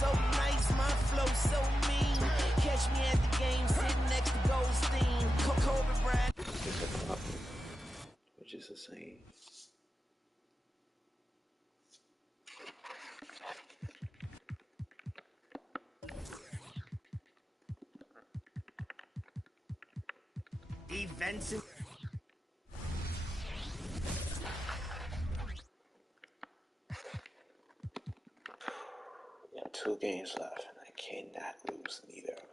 so nice, my flow so mean. Catch me at the game, sitting next to Goldstein. Kobe Bryant. Which is the same. Events in We have 2 games left, and I cannot lose neither of them.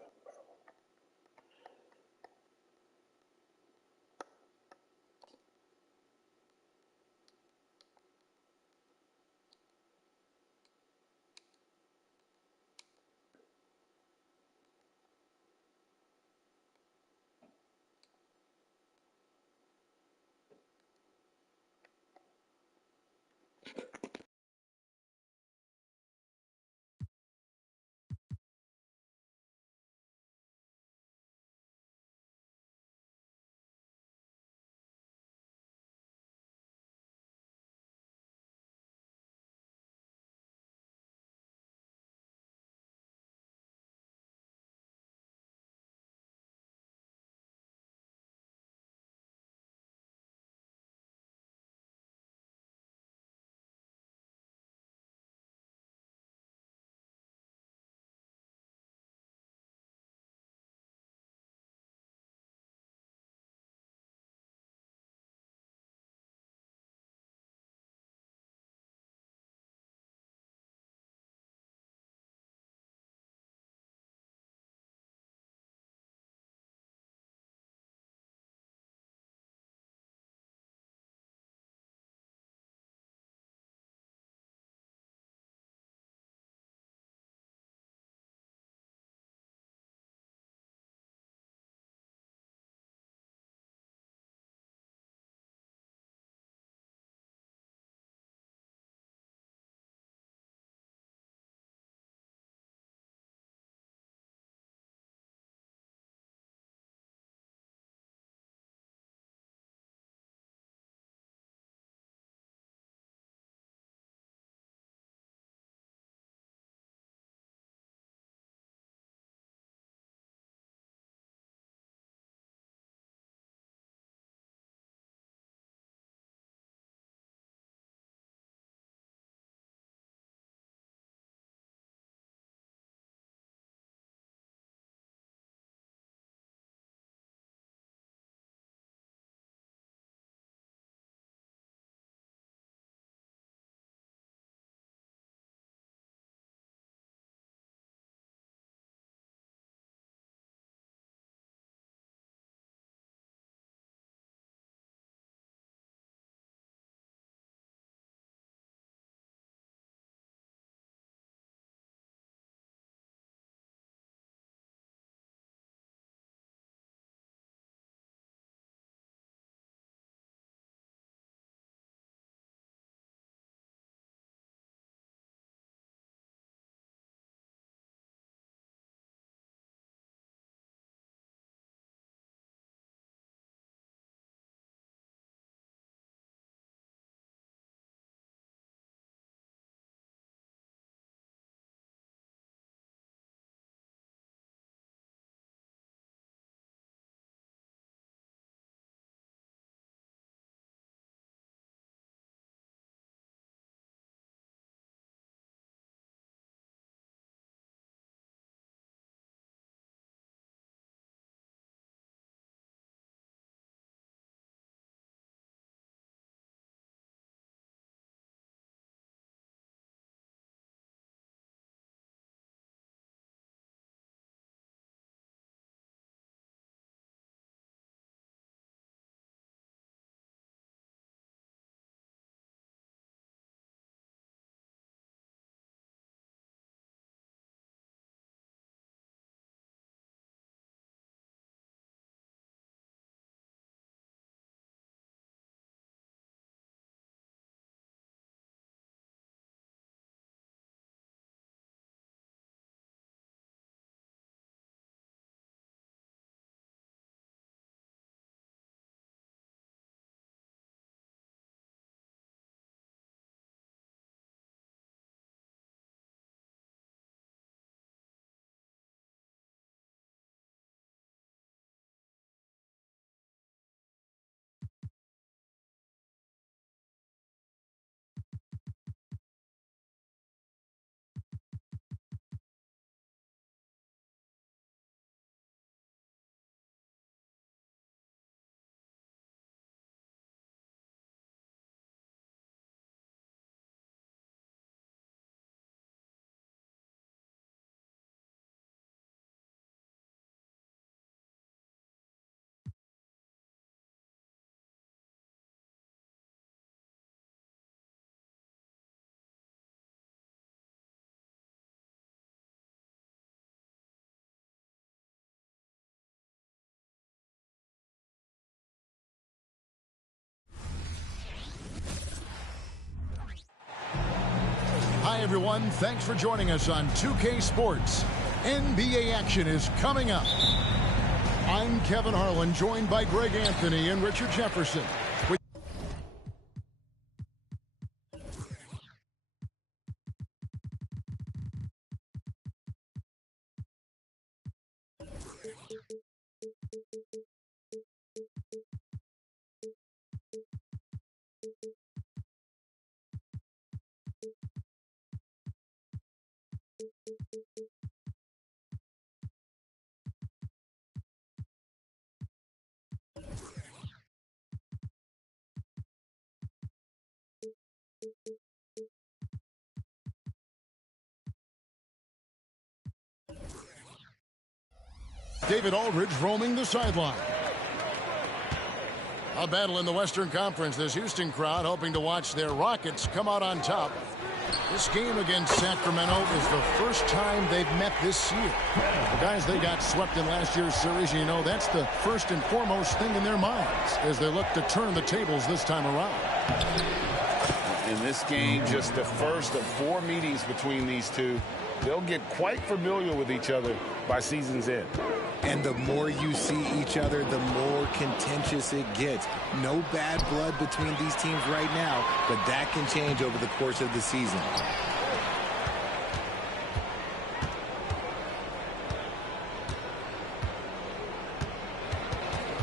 everyone. Thanks for joining us on 2K Sports. NBA action is coming up. I'm Kevin Harlan, joined by Greg Anthony and Richard Jefferson. David Aldridge roaming the sideline. A battle in the Western Conference. This Houston crowd hoping to watch their Rockets come out on top. This game against Sacramento is the first time they've met this year. The guys, they got swept in last year's series. You know, that's the first and foremost thing in their minds as they look to turn the tables this time around. In this game, just the first of 4 meetings between these two. They'll get quite familiar with each other by season's end. And the more you see each other, the more contentious it gets. No bad blood between these teams right now, but that can change over the course of the season.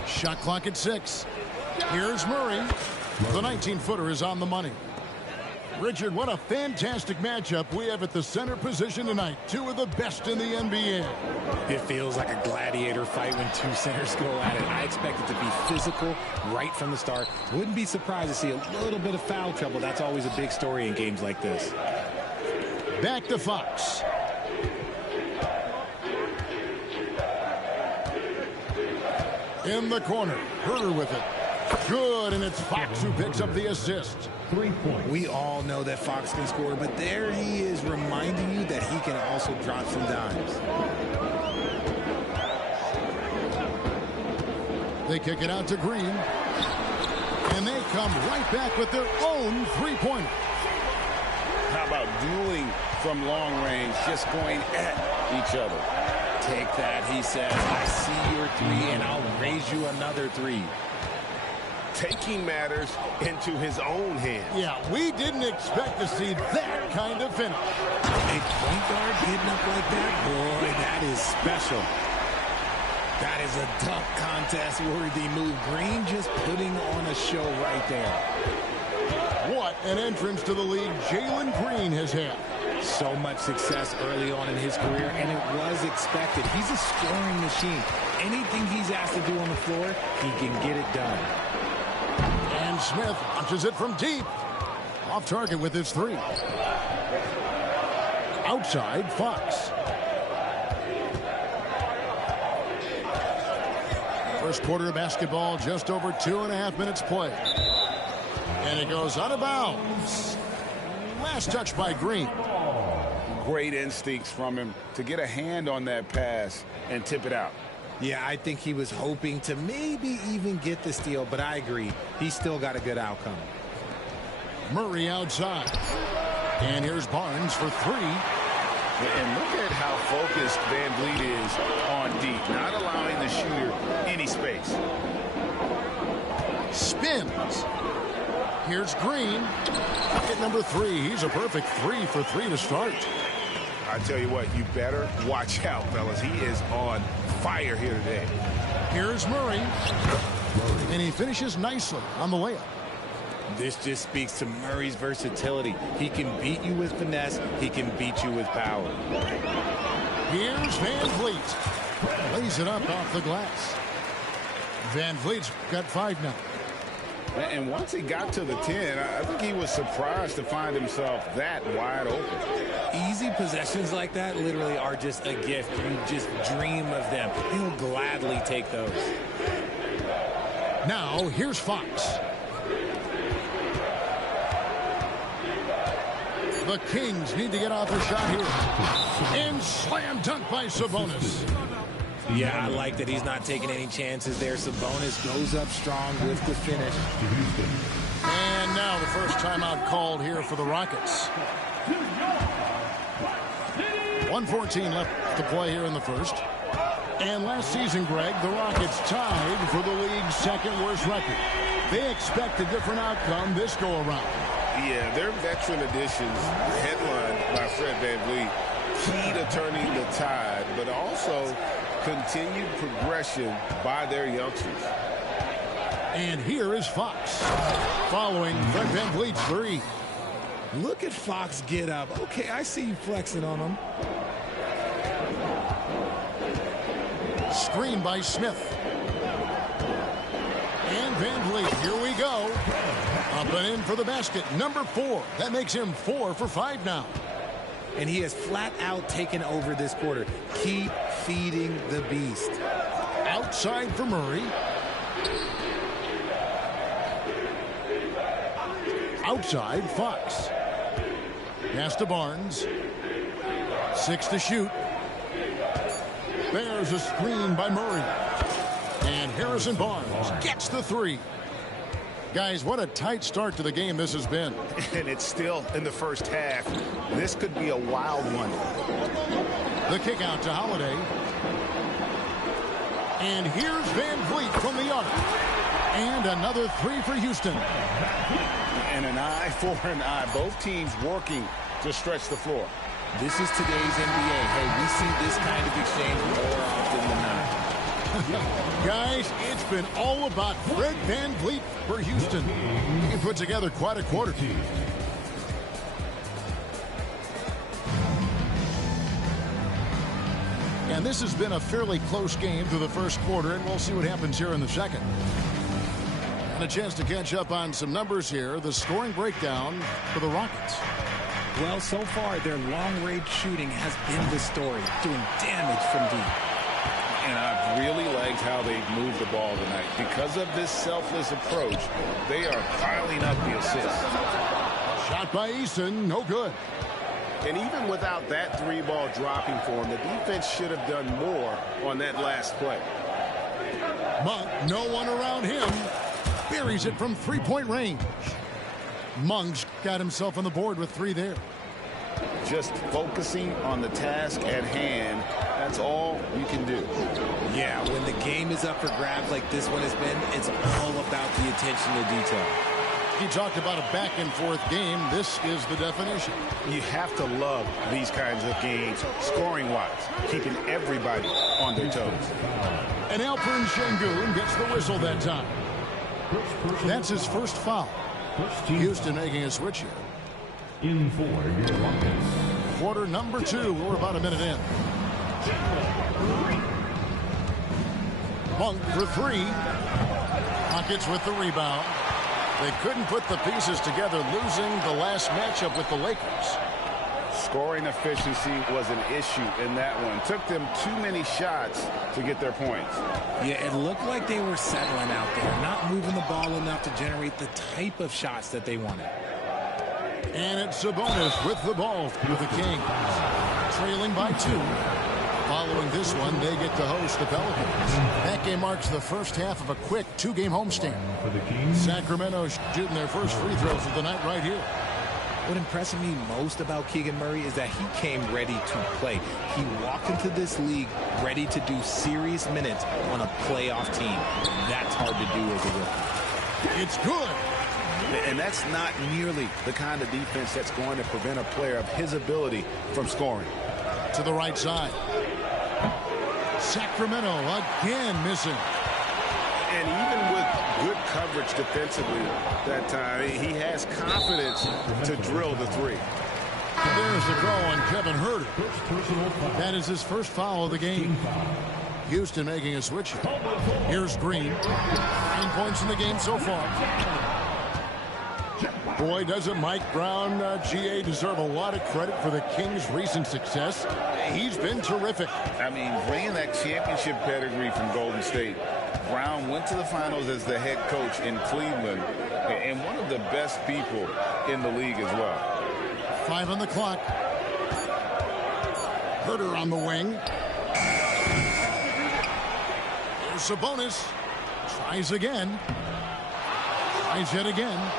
Shot clock at 6. Here's Murray. The 19-footer is on the money. Richard, what a fantastic matchup we have at the center position tonight. Two of the best in the NBA. It feels like a gladiator fight when two centers go at it. I expect it to be physical right from the start. Wouldn't be surprised to see a little bit of foul trouble. That's always a big story in games like this. Back to Fox. In the corner. Herter with it. Good, and it's Fox who picks up the assist. 3 points. We all know that Fox can score, but there he is reminding you that he can also drop some dimes. They kick it out to Green. And they come right back with their own three-pointer. How about dueling from long range, just going at each other? Take that, he says. I see your 3, and I'll raise you another 3. Taking matters into his own hands. Yeah, we didn't expect to see that kind of finish. A point guard hitting up like that? Boy, that is special. That is a dunk contest-worthy move. Green just putting on a show right there. What an entrance to the league Jalen Green has had. So much success early on in his career, and it was expected. He's a scoring machine. Anything he's asked to do on the floor, he can get it done. And Smith launches it from deep. Off target with his 3. Outside, Fox. First quarter of basketball, just over 2.5 minutes play. And it goes out of bounds. Last touch by Green. Great instincts from him to get a hand on that pass and tip it out. Yeah, I think he was hoping to maybe even get the steal, but I agree. He's still got a good outcome. Murray outside. And here's Barnes for 3. And look at how focused Van Vliet is on deep, not allowing the shooter any space. Spins. Here's Green. At number 3, he's a perfect 3 for 3 to start. I tell you what, you better watch out, fellas. He is on fire here today. Here's Murray. And he finishes nicely on the layup. This just speaks to Murray's versatility. He can beat you with finesse. He can beat you with power. Here's Van Vliet. Lays it up off the glass. Van Vliet's got 5 now. And once he got to the 10, I think he was surprised to find himself that wide open. Easy possessions like that literally are just a gift. You just dream of them. He'll gladly take those. Now, here's Fox. The Kings need to get off a shot here. And slam dunk by Sabonis. Yeah, I like that he's not taking any chances there. Sabonis goes up strong with the finish. And now the first timeout called here for the Rockets. 1:14 left to play here in the first. And last season, Greg, the Rockets tied for the league's second worst record. They expect a different outcome this go-around. Yeah, their veteran additions, headlined by Fred VanVleet, key to turning the tide, but also continued progression by their youngsters. And here is Fox, following Fred VanVleet's three. Look at Fox get up. Okay, I see you flexing on him. Screen by Smith. And VanVleet, here we go. Up and in for the basket, number 4. That makes him 4 for 5 now. And he has flat out taken over this quarter. Keep feeding the beast. Outside for Murray. Outside, Fox. Pass to Barnes. 6 to shoot. There's a screen by Murray. And Harrison Barnes gets the 3. Guys, what a tight start to the game this has been. And it's still in the first half. This could be a wild one. The kick out to Holiday. And here's VanVleet from the arc. And another 3 for Houston. And an eye for an eye. Both teams working to stretch the floor. This is today's NBA. Hey, we see this kind of exchange more often than not. Guys, it's been all about Fred VanVleet for Houston. He can put together quite a quarter. And this has been a fairly close game through the first quarter, and we'll see what happens here in the second. And a chance to catch up on some numbers here. The scoring breakdown for the Rockets. Well, so far, their long-range shooting has been the story, doing damage from deep. And I've really liked how they've moved the ball tonight. Because of this selfless approach, they are piling up the assists. Shot by Eason, no good. And even without that 3-ball dropping for him, the defense should have done more on that last play. Monk, no one around him. Buries it from 3-point range. Monk's got himself on the board with 3 there. Just focusing on the task at hand, that's all you can do. Yeah, when the game is up for grabs like this one has been, it's all about the attention to detail. He talked about a back-and-forth game. This is the definition. You have to love these kinds of games, scoring-wise, keeping everybody on their toes. And Alperen Şengün gets the whistle that time. That's his first foul. Houston making a switch here. In for your Rockets. Quarter number 2. We're about a minute in. Monk for 3. Rockets with the rebound. They couldn't put the pieces together, losing the last matchup with the Lakers. Scoring efficiency was an issue in that one. Took them too many shots to get their points. Yeah, it looked like they were settling out there, not moving the ball enough to generate the type of shots that they wanted. And it's Sabonis with the ball with the Kings. Trailing by 2. Following this one, they get to host the Pelicans. That game marks the first half of a quick 2-game homestand. Sacramento shooting their first free throws of the night right here. What impressed me most about Keegan Murray is that he came ready to play. He walked into this league ready to do serious minutes on a playoff team. That's hard to do as a rookie. It's good. And that's not nearly the kind of defense that's going to prevent a player of his ability from scoring. To the right side. Sacramento again missing. And even with good coverage defensively that time, he has confidence to drill the 3. There's the call on Kevin Huerter. That is his first foul of the game. Houston making a switch. Here's Green. 9 points in the game so far. Boy, doesn't Mike Brown, GA, deserve a lot of credit for the Kings' recent success. He's been terrific. I mean, bringing that championship pedigree from Golden State, Brown went to the finals as the head coach in Cleveland, and one of the best people in the league as well. 5 on the clock. Huerter on the wing. There's Sabonis. Tries again. Tries yet again.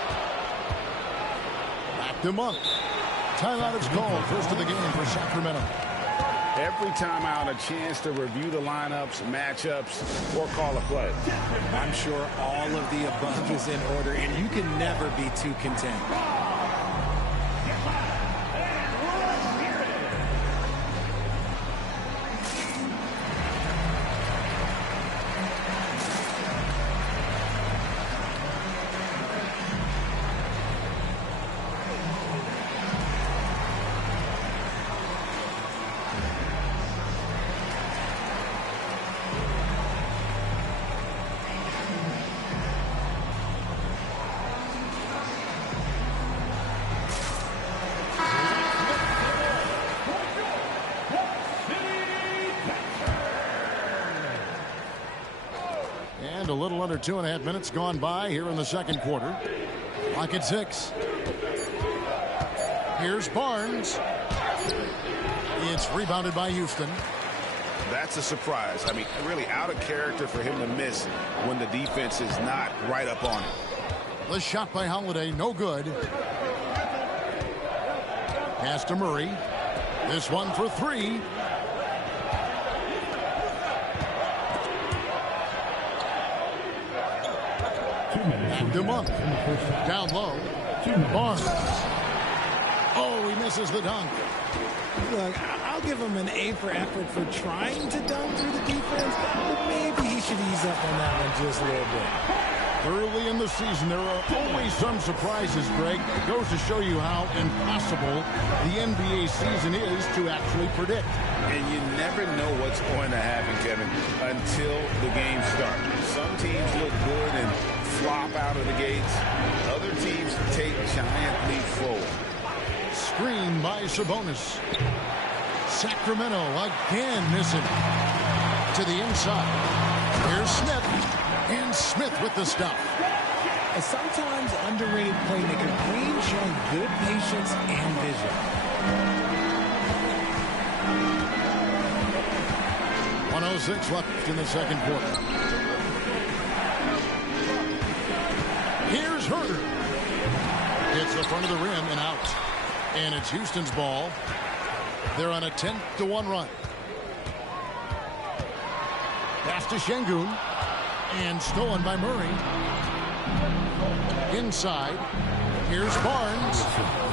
Back to Monk. Timeout is called. First of the game for Sacramento. Every timeout, a chance to review the lineups, matchups, or call a play. I'm sure all of the above is in order, and you can never be too content. And a little under 2.5 minutes gone by here in the second quarter. Clock at 6. Here's Barnes. It's rebounded by Houston. That's a surprise. I mean, really out of character for him to miss when the defense is not right up on it. The shot by Holiday, no good. Pass to Murray. This one for 3. DeMont down low. Barnes. Oh, he misses the dunk. Look, I'll give him an A for effort for trying to dunk through the defense, but maybe he should ease up on that one just a little bit. Early in the season, there are always some surprises, Greg. It goes to show you how impossible the NBA season is to actually predict. And you never know what's going to happen, Kevin, until the game starts. Some teams look good and flop out of the gates. Other teams take giant leap forward. Screen by Sabonis. Sacramento again missing. To the inside. Here's Smith. And Smith with the stop. A sometimes underrated playmaker, Green showing good patience and vision. 1:06 left in the second quarter. Here's Herder. Hits the front of the rim and out. And it's Houston's ball. They're on a 10-1 run. Pass to Şengün. And stolen by Murray. Inside. Here's Barnes.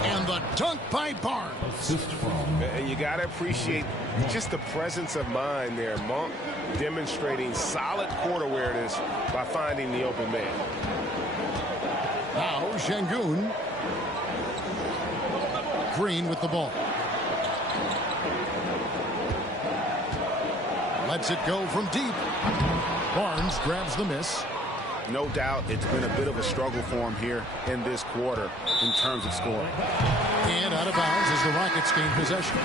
And the dunk by Barnes. And you got to appreciate just the presence of mind there. Monk demonstrating solid court awareness by finding the open man. Now Şengün. Green with the ball. Lets it go from deep. Barnes grabs the miss. No doubt it's been a bit of a struggle for him here in this quarter in terms of scoring. And out of bounds as the Rockets gain possession.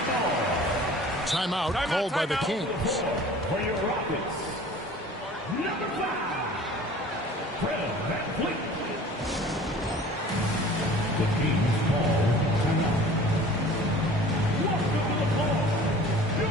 Timeout called by the Kings. For your Rockets, number 5, Fred VanVleet. The Kings call timeout. Welcome to the ball, your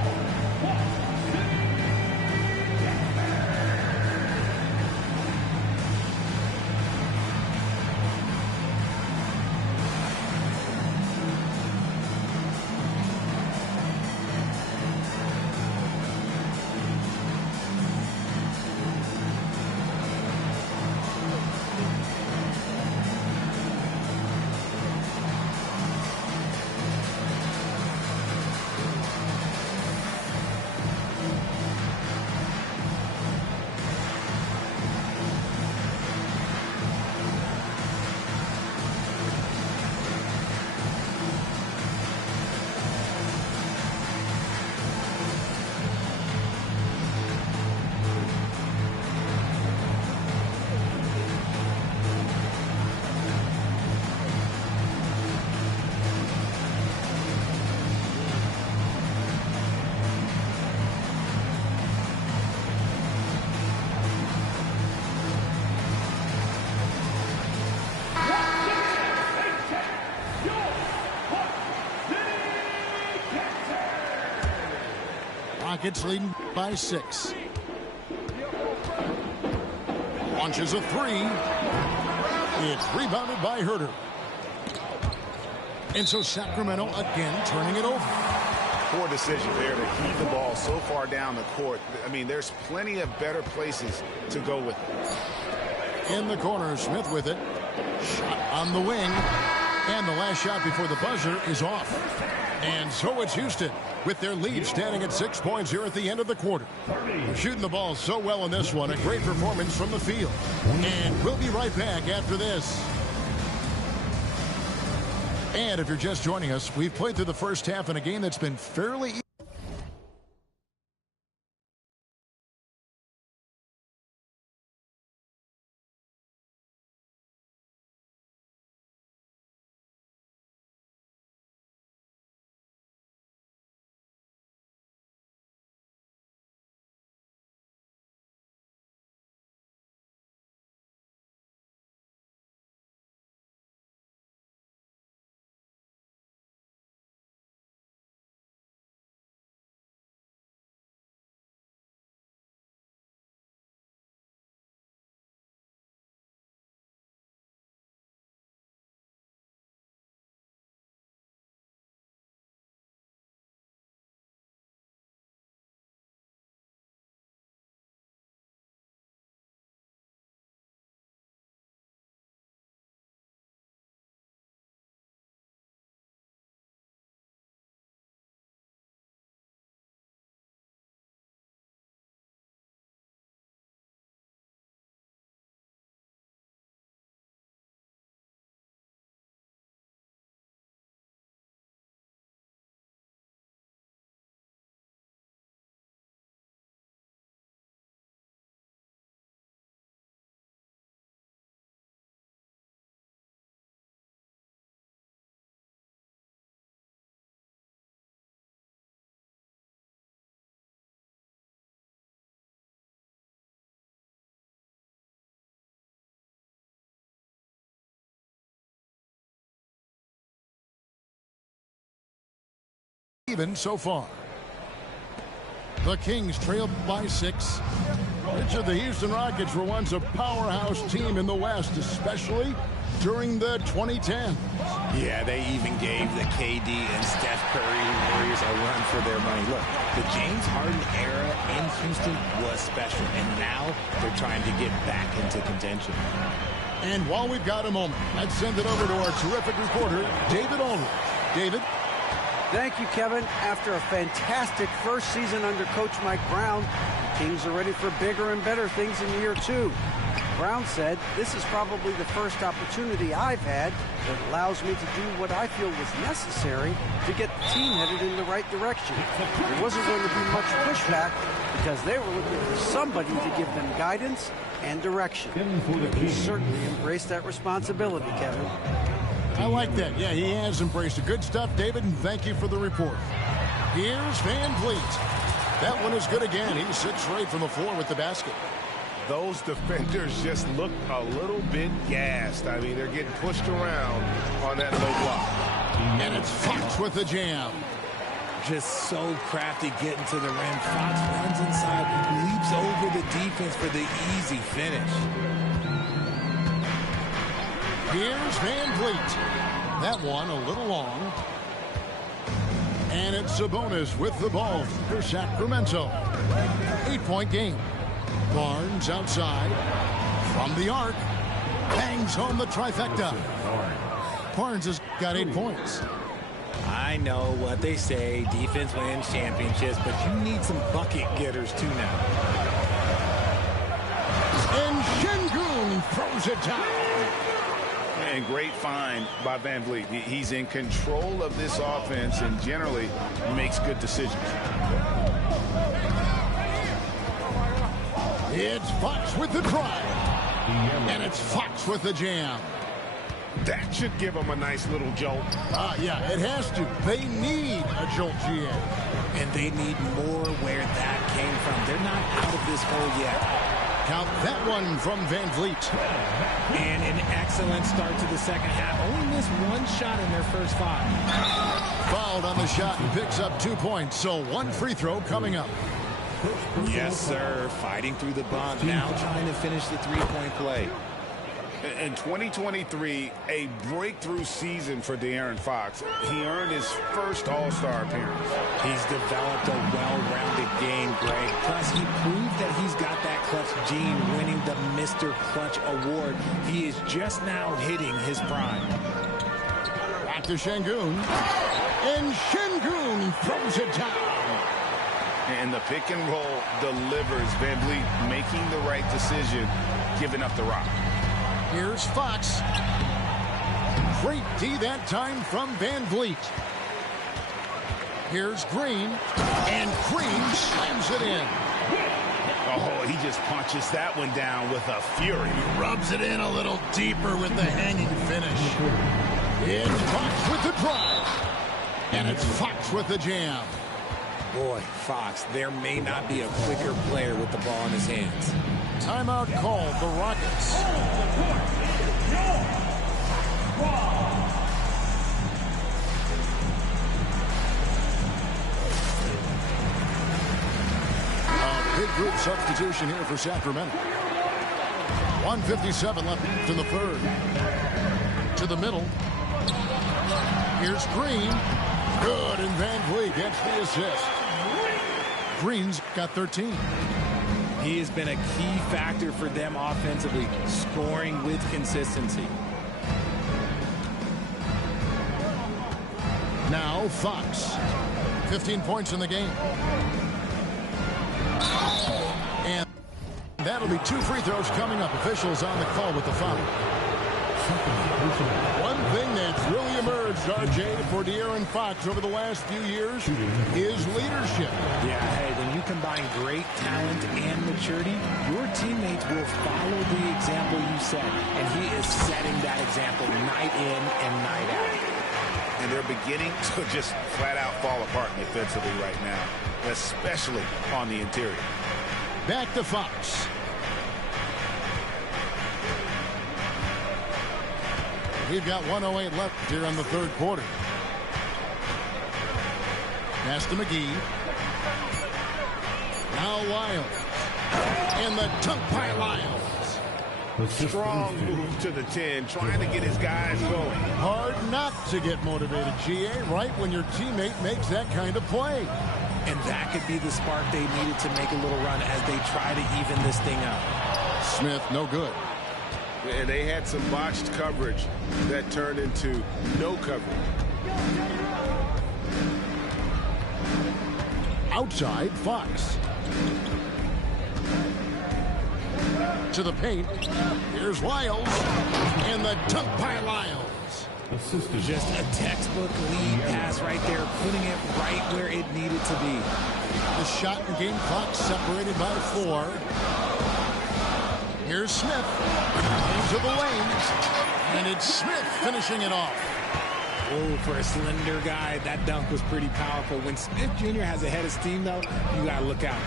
Rockets leading by 6. Launches a 3. It's rebounded by Herder. And so Sacramento again turning it over. poor decision there to heave the ball so far down the court. I mean, there's plenty of better places to go with it. In the corner, Smith with it. Shot on the wing. And the last shot before the buzzer is off. And so it's Houston with their lead standing at 6 points here at the end of the quarter. They're shooting the ball so well in this one. A great performance from the field. And we'll be right back after this. And if you're just joining us, we've played through the first half in a game that's been fairly even so far. The Kings trail by 6. Richard, the Houston Rockets were once a powerhouse team in the West, especially during the 2010s. Yeah, they even gave the KD and Steph Curry Warriors a run for their money. Look, the James Harden era in Houston was special, and now they're trying to get back into contention. And while we've got a moment, let's send it over to our terrific reporter, David Aldridge. David? Thank you, Kevin. After a fantastic first season under Coach Mike Brown, the Kings are ready for bigger and better things in year 2. Brown said, "This is probably the first opportunity I've had that allows me to do what I feel was necessary to get the team headed in the right direction. There wasn't going to be much pushback because they were looking for somebody to give them guidance and direction." He certainly embraced that responsibility, Kevin. I like that. Yeah, he has embraced it. Good stuff, David, and thank you for the report. Here's Van Vliet. That one is good again. He sits right from the floor with the basket. Those defenders just look a little bit gassed. I mean, they're getting pushed around on that low block. And it's Fox with the jam. Just so crafty getting to the rim. Fox runs inside, leaps over the defense for the easy finish. Here's Van Vliet. That one a little long. And it's Sabonis with the ball for Sacramento. 8-point game. Barnes outside. From the arc. Bangs home the trifecta. Barnes has got 8 points. I know what they say, defense wins championships, but you need some bucket getters too now. And Şengün throws it down. And great find by Van Vliet. He's in control of this offense and generally makes good decisions. It's Fox with the drive. And it's Fox with the jam. That should give them a nice little jolt. Yeah, it has to. They need a jolt, GA. And they need more where that came from. They're not out of this hole yet. Count that one from Van Vliet. And an excellent start to the second half. Only missed one shot in their first 5. Fouled on the shot and picks up 2 points. So 1 free throw coming up. Yes, sir. Fighting through the bump. Now trying to finish the 3-point play. In 2023, a breakthrough season for De'Aaron Fox. He earned his first All-Star appearance. He's developed a well-rounded game, Greg. Plus, he proved that he's got that clutch gene, winning the Mr. Clutch Award. He is just now hitting his prime. Back to Şengün. And Şengün throws it down. And the pick and roll delivers. Van Vliet making the right decision, giving up the rock. Here's Fox. Great D that time from Van Vliet. Here's Green. And Green slams it in. Oh, he just punches that one down with a fury. He rubs it in a little deeper with the hanging finish. It's Fox with the drive. And it's Fox with the jam. Boy, Fox, there may not be a quicker player with the ball in his hands. Timeout called, the Rockets. A big group substitution here for Sacramento. 1:57 left in the third. To the middle. Here's Green. Good, and Van Vliet gets the assist. Green's got 13. He has been a key factor for them offensively, scoring with consistency. Now Fox. 15 points in the game. And that'll be 2 free throws coming up. Officials on the call with the foul. One thing that's really emerged, RJ, for De'Aaron Fox over the last few years is leadership. Yeah, hey, when you combine great talent and maturity, your teammates will follow the example you set, and he is setting that example night in and night out. And they're beginning to just flat out fall apart defensively right now, especially on the interior. Back to Fox. We've got 1:08 left here in the third quarter. Pass to McGee. Now Lyles. And the dunk by Lyles. Strong move to the 10, trying to get his guys going. Hard not to get motivated, GA, right when your teammate makes that kind of play. And that could be the spark they needed to make a little run as they try to even this thing up. Smith, no good. And they had some botched coverage that turned into no coverage. Outside, Fox. To the paint. Here's Lyles. And the dunk by Lyles. Just a textbook lead pass right there, putting it right where it needed to be. The shot and game clock separated by 4. Here's Smith into the lane, and it's Smith finishing it off. Oh, for a slender guy, that dunk was pretty powerful. When Smith Jr. has a head of steam, though, you got to look out.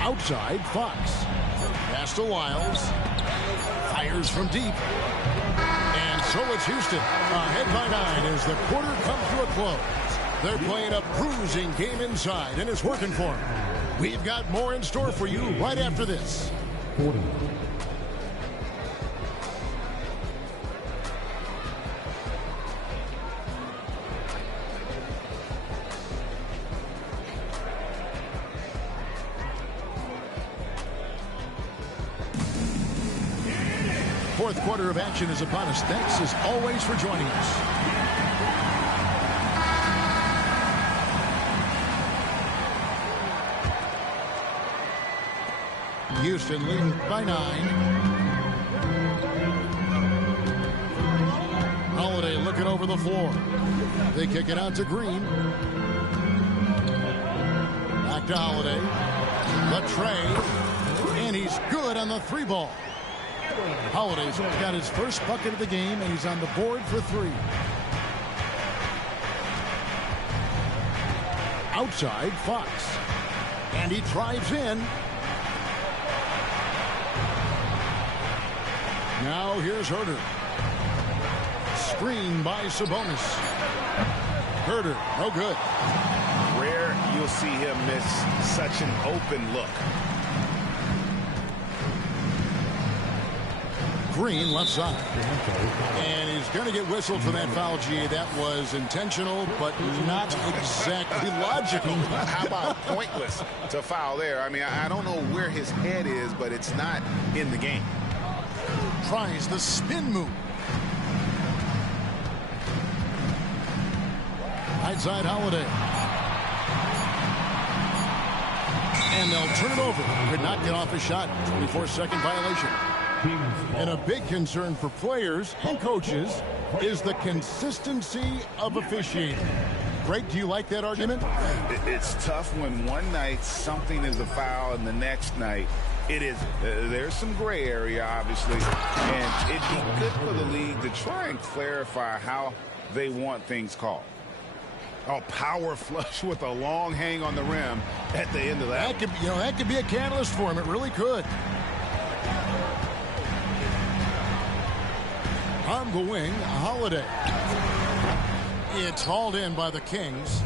Outside, Fox. Pass to Lyles. Fires from deep. And so it's Houston, ahead by 9 as the quarter comes to a close. They're playing a bruising game inside, and it's working for them. We've got more in store for you right after this. 40. Fourth quarter of action is upon us. Thanks as always for joining us. Houston leading by 9. Holiday looking over the floor. They kick it out to Green. Back to Holiday. The tray. And he's good on the 3 ball. Holiday's got his first bucket of the game, and he's on the board for 3. Outside, Fox. And he drives in. Now here's Herter. Screen by Sabonis. Herter, no good. Rare you'll see him miss such an open look. Green left side. And he's going to get whistled for that foul, G. That was intentional, but not exactly logical. How about pointless to foul there? I mean, I don't know where his head is, but it's not in the game. Tries the spin move. Right side Holiday. And they'll turn it over. Could not get off a shot. 24-second violation. And a big concern for players and coaches is the consistency of officiating. Greg, do you like that argument? It's tough when one night something is a foul and the next night it isn't. There's some gray area, obviously, and it'd be good for the league to try and clarify how they want things called. Oh, power flush with a long hang on the rim at the end of that. That could be a catalyst for him. It really could. On the wing, Holiday. It's hauled in by the Kings.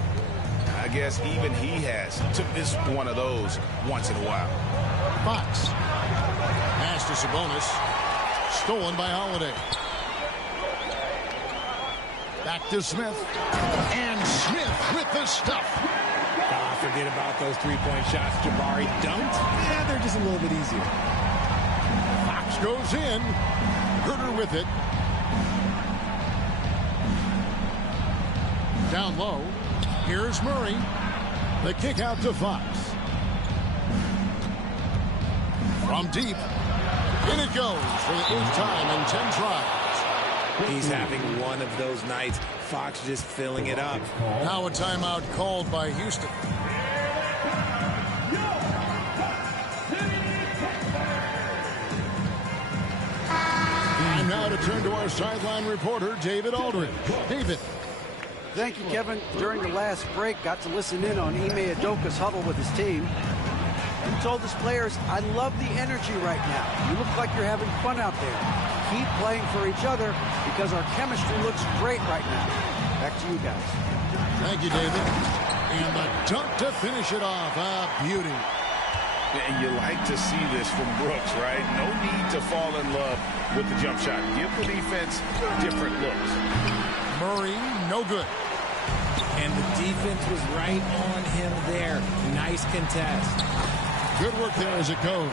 I guess even he has to miss one of those once in a while. Fox. Pass to Sabonis. Stolen by Holiday. Back to Smith. And Smith with the stuff. Forget about those three-point shots, Jabari. Don't. Yeah, they're just a little bit easier. Fox goes in. Herter with it. Down low. Here's Murray. The kick out to Fox. From deep. In it goes for the 8th time in 10 tries. He's having one of those nights. Fox just filling it up. Now a timeout called by Houston. And now to turn to our sideline reporter, David Aldridge. David. Thank you, Kevin. During the last break, got to listen in on Ime Udoka's huddle with his team. He told his players, I love the energy right now. You look like you're having fun out there. Keep playing for each other because our chemistry looks great right now. Back to you guys. Thank you, David. And the dunk to finish it off. A beauty. And you like to see this from Brooks, right? No need to fall in love with the jump shot. Give the defense different looks. Murray, no good. And the defense was right on him there. Nice contest. Good work there as it goes.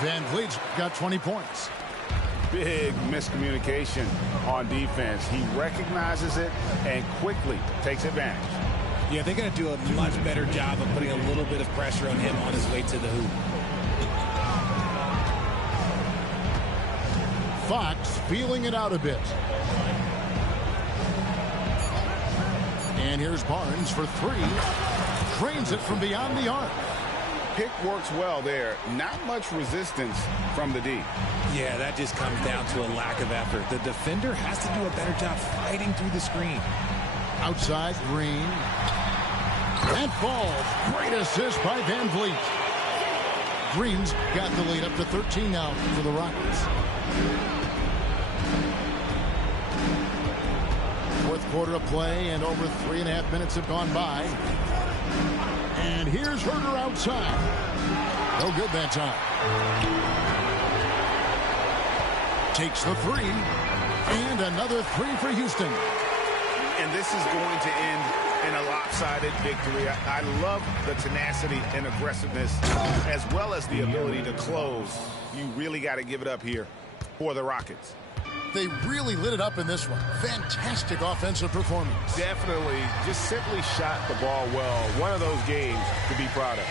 Van Vliet's got 20 points. Big miscommunication on defense. He recognizes it and quickly takes advantage. Yeah, they're going to do a much better job of putting a little bit of pressure on him on his way to the hoop. Fox feeling it out a bit. And here's Barnes for 3. Drains it from beyond the arc. Pick works well there. Not much resistance from the D. Yeah, that just comes down to a lack of effort. The defender has to do a better job fighting through the screen. Outside, Green. That falls. Great assist by Van Vliet. Green's got the lead up to 13 now for the Rockets. Fourth quarter of play, and over 3.5 minutes have gone by. And here's Herter outside. No good that time. Takes the 3. And another 3 for Houston. And this is going to end in a lopsided victory. I love the tenacity and aggressiveness as well as the ability to close. You really got to give it up here for the Rockets. They really lit it up in this one. Fantastic offensive performance. Definitely. Just simply shot the ball well. One of those games to be proud of.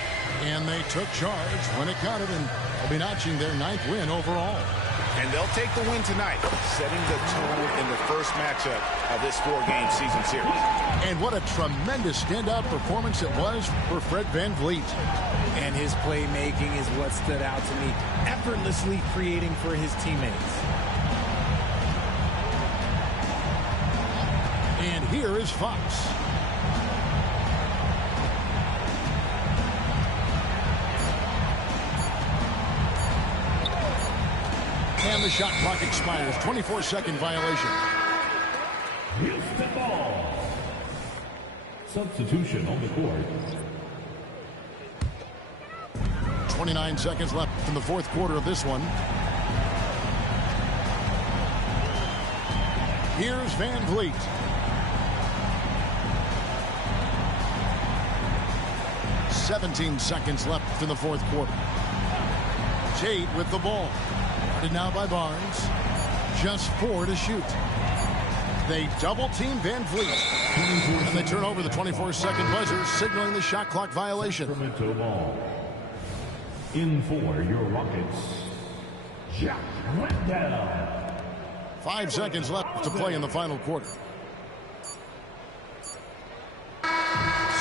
And they took charge when it counted, and they'll be notching their 9th win overall. And they'll take the win tonight, setting the tone in the first matchup of this 4-game season series. And what a tremendous standout performance it was for Fred Van Vliet. And his playmaking is what stood out to me, effortlessly creating for his teammates. And here is Fox. And the shot clock expires. 24-second violation. Houston ball. Substitution on the court. 29 seconds left in the fourth quarter of this one. Here's Van Vliet. "17 seconds left in the fourth quarter. Tate with the ball. Guarded now by Barnes. Just 4 to shoot. They double-team Van Vliet. And they turn over the 24-second buzzer, signaling the shot clock violation. Sacramento ball. In for your Rockets, Jack Wendell. 5 seconds left to play in the final quarter.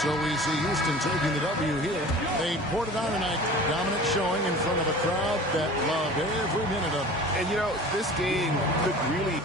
So we see Houston taking the W here. They poured it on tonight. Dominant showing in front of a crowd that loved every minute of it. And, you know, this game could really